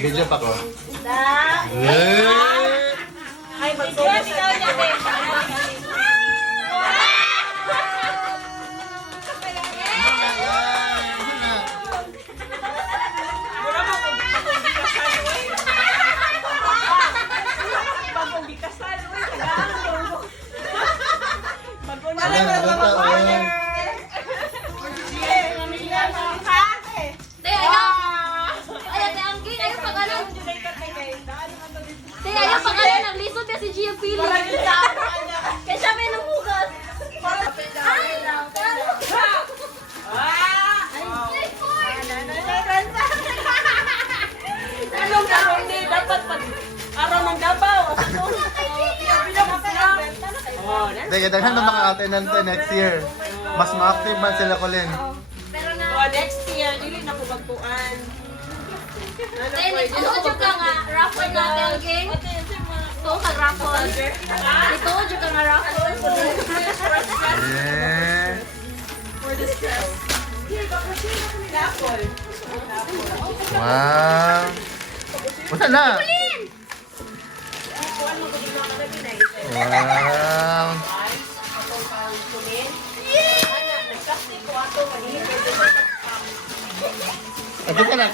Video pa ko. Ay, mag-video niya, babe. Dahil daghan ng mga attendant next year. Mas ma-active man sila Colin. Next year, dili na ko magpuan. Ito ka nga, raffle natin, okay? Ito ka raffle. Ito ka nga raffle. Yeah. For the stress. Raffle. Wow. Wala na. Wow.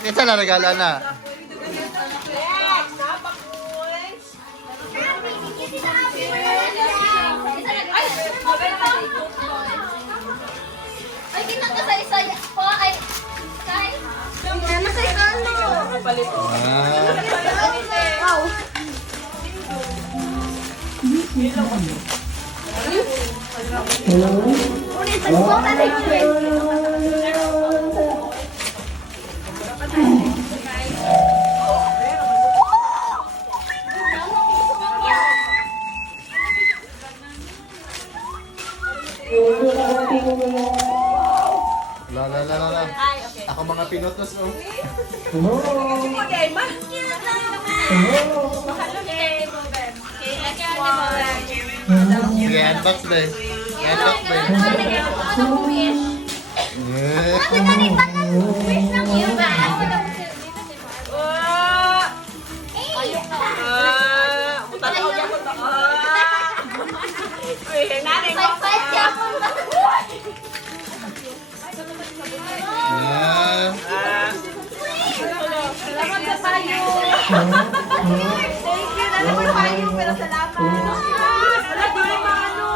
Kita na regala na. Ay, kita ka sa isa. Ay, kay. Ano sa isa, ano? Wow. Ulit, pagbuka na yun. La. Ako mga pinutos oh. Sige, unbox ba eh. Unbox ba eh. Salamat sa payo. Thank you. Salamat sa payo, pero salamat. Wala din yung mga ano.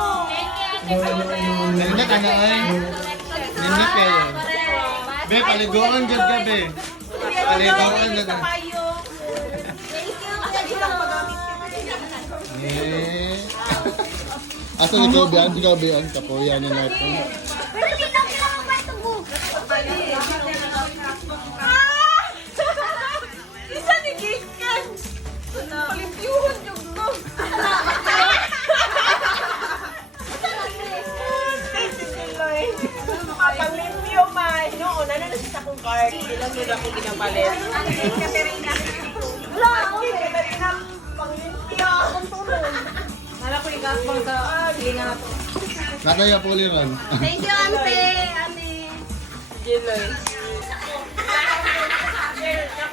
Nalinak ano ay. Nalinak kayo. Be, paliguan dyan ka be. Paliguan dyan ka. Payo. Asa ikaw biyan, kapuyan na natin. Pero di na kailangan magtugog. Isa ni Gikan. Palimpiyuhan yung log. Palimpyo may. Noon, ano na sa akong card. Ilang doon ako ginapalit. Katerina. Wala. Katerina, panglimpyo. Wala ko ikakbang sa, sige nga to. Nataya po liran. Thank you, ante. Ate. Giloy.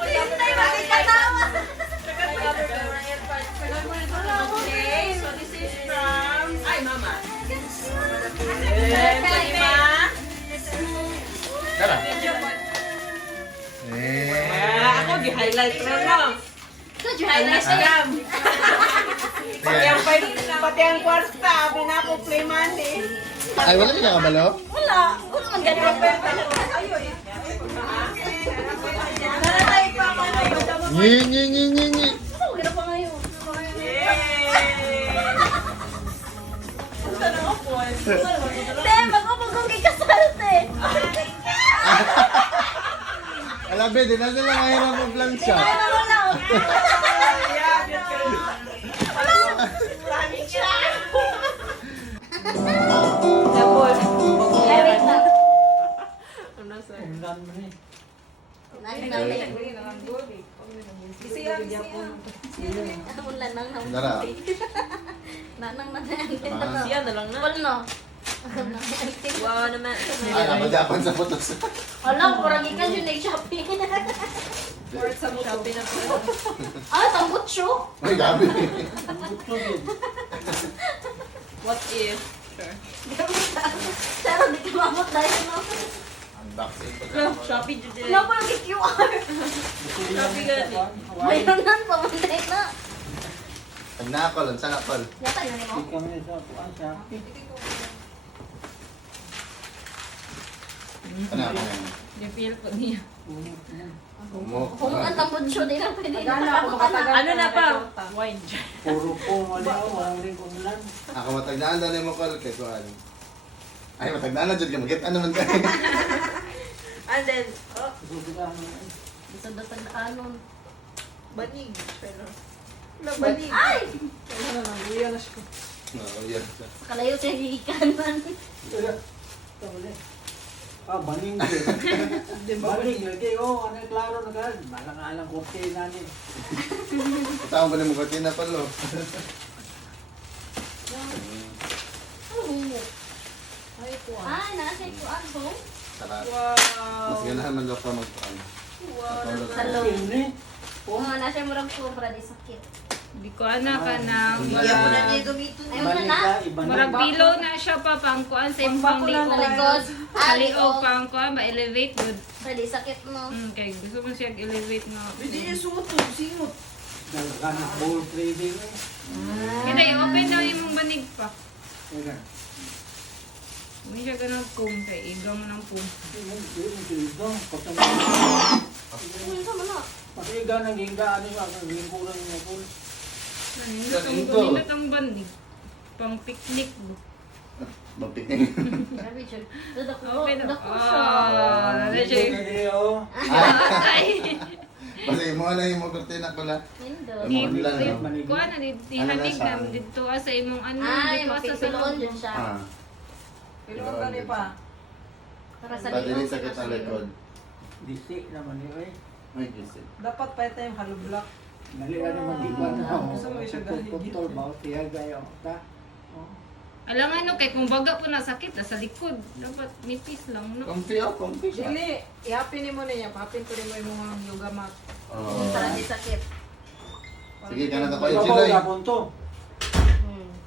Hintay, bakit ka tawa? Okay, so this is from... Ay, Mama. Tara. Ako, gi-highlight na no. Ito, highlight siya. Pati ang kwarta, pinapo-play money. Ay, wala ka nakabalo? Wala. Wala man ganun. Naratay pa ako ngayon. Nyi. Wala pa ngayon. Saan ako po? Te, magpapagong ikasal, te. Alabe, di na sila mahirap mo vlog siya. Wala. Double. Wait na. Ano sa? Ulan nang nang. Tara. Nanang na. Siya na lang na. Wala no. Wow naman. Ay, namadyapan sa putos. Wala, kurang ikan yun, nag-shopping. Or sa Shopee na po. Ah, tambutso. Ay, gabi. What if? Sure. Pero di ka mamot dahil no. Unboxing pa Shopee dito. Wala pa ang QR. Shopee gani. Mayroon na, pamatay na. Ang nakakol, ang sanakol. Yata na mo. Ano ako yan? I-feel ko niya. Umok. Kung ang tambutso, di na pwede Ano na pa? Wine. Puro po, walang rin kung lan. Ako matagdaan daw ni mo call kay Kuan. Ay, matagdaan na dyan ka. Magkita naman ka. And then, oh, Bisa datag na kanon. banig. Pero, banig. Ay! Ano na, buya na siya. Oo, yan. Kalayo siya hihikan man. Ah, baning din. Baning lagi, oh, ano klaro na kan. Malang-alang kote na ni. Tawag ba ni mo katina palo? Ano mo? Ay, kuha. Ay, nasa kuan so. Sarap. Wow. Mas ganahan man daw ka mag-kuan. Wow. Hello. Ini. Kung mga nasa murag sobra di sakit. Di ko ana ka na. Iyan mo na niya gamitin. Ay, wala na. Murag pilo na siya pa pangkuan sa imong liog. Talikod. Liog pangkuan ba elevate good. Dali sakit mo. Kay gusto mo siya elevate nga. Hindi niya suto, singot. Nagkanak ball trading eh. Hindi open daw imong banig pa. Kaya. Hindi siya ganang kum kay igaw mo ng kum. Uy, sama na. Pasiga nang hinga, ano yung ang lingkuran niya po. Nindot ang banig. Pang picnic mo. Magpiknik. Grabe siya. Dadak ko. Open Dadak ko oh. siya. Nala siya. Ay. Basta mo na yung mga katina ko la. Nindot. Kuan na ihanig na dito sa imong ano Ay, dito sa mapipiloon salon. dyan siya. Ah. Pero gani pa. Para sa Padili liog. sa kita likod. Disi naman yun eh. Ay, gisit. Dapat pa ito yung hollow block. Nalian naman di ba na ako. Gusto mo siya galing Putol ba? Tiya gaya ako ta. Alam ano kay kung baga po na sakit sa likod. Dapat nipis lang no. Comfy ako, comfy siya. Dili, i-happy ni mo na niya. Papin ko rin mo yung mga yoga mat. Oo. Para di sakit. Sige, ganun ako. Ibabaw July. na punto.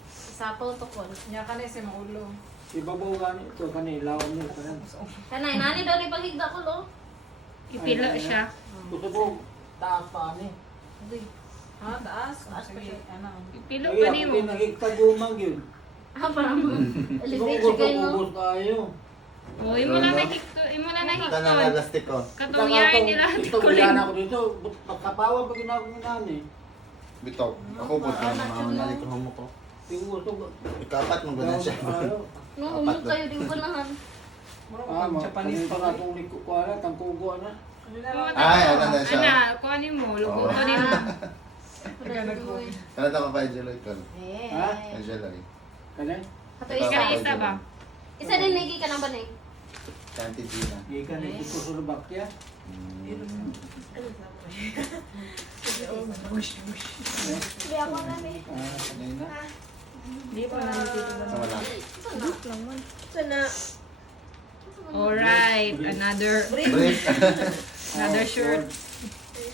Isapaw to ko. Niya ka na si maulo. Ibabaw gani ito kanila ako niya kanan. Kanay, nani daw ni paghigda ko lo. Ipila siya. Gusto ko taas pa ni. Ha, taas? Taas pa Sige, siya. ano. Ipilo Ay, pa ako nimo. din nagigtagumang yun. Ah, parang elevate Gusto siya kayo no. ko kayo. Oh, imo lang nakikto, imo lang Ito na nakikton. nga lastik ko. Katong yari nila Ito, kuling. ako dito. Pagkapawa pa ginagawa nani. Bitaw. Ako po na mga nalik ko mo ko. Gusto ko. Ikapat mo ganun siya. No, umot kayo di ko nahan. Murang Japanese pa pa. katong liko ko ala, tangkugo na. Ano na lang? Ay, ano na siya? Ana, kuha nimo, lugo ko nimo. Kaya na pa pa July ko. Ha? Ay, July. Kanan? Ato Ika isa. isa ba? Isa din nagi ka ng banig. Kanti Gina. Gikan ni ito sa bakya. Hindi ako na ni. Kanay na. Hindi pa na dito ba? Wala. Sana. Alright, another Break. another shirt.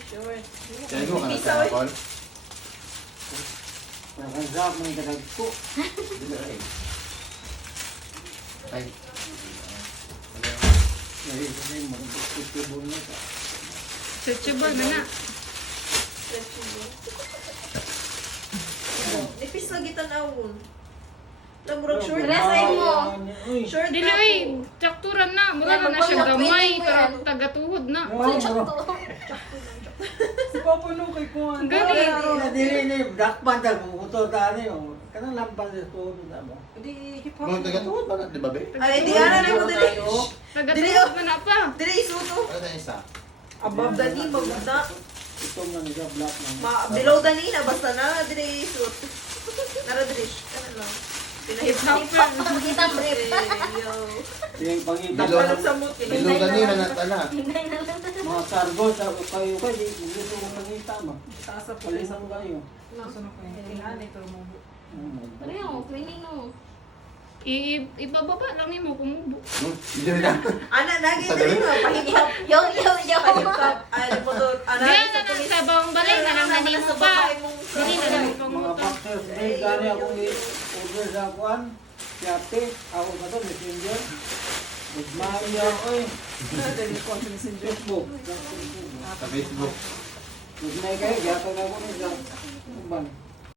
Short. Kaya mo ka na sa call. Nakazap mo yung kadag ko. Ay. Ay, ito na yung mag-festival na ka. Stretchable man na. Nipis na kita na awon. Lamurag short. Dress ay mo. Short Dili na ay, po. trakturan na. Mura na na siya gamay, pero tagatuhod na. Si Papa no kay Kuan. Gani. Dili ni Black Panther kung kuto tani o. Kanang lampas sa tuod na mo. Di hip hop. Mga taga-tuhod ba na, di ba be? Ay, di ana na mo dili. Tagatuhod man na pa. Dili isuto. Ano na isa? Above the knee, pagbuta. Ito nga nila Black man. Below the knee na, basta na, dili isut. Nara dili. Ano lang. Pinahip hop. Kita brief. Yo. Yung pangita Bilo. Tapos sa mood. Bilo ganina na tala. Hinay na lang. mga cargo sa kayo kayo gusto ko pangita mo. Taas sa pulis. Palisan kayo. Sunod ko yun. Kinaan ito mo. Pareho, cleaning no. Ibababa lang nimo kung mubo. Hindi na. Ana, lagi na rin mo. Pahigop. Yo. Pahigop. Ano po doon? Ana, Kaya na lang sa bawang balay na lang nanimo pa. Dili na lang Mga panguto. factors, may gani akong i-order sa kuan. Yate, ako na to, messenger. Nagmahan niya ako eh. Facebook. Sa Facebook. Nagmay kayo, gata na ako sa kuban.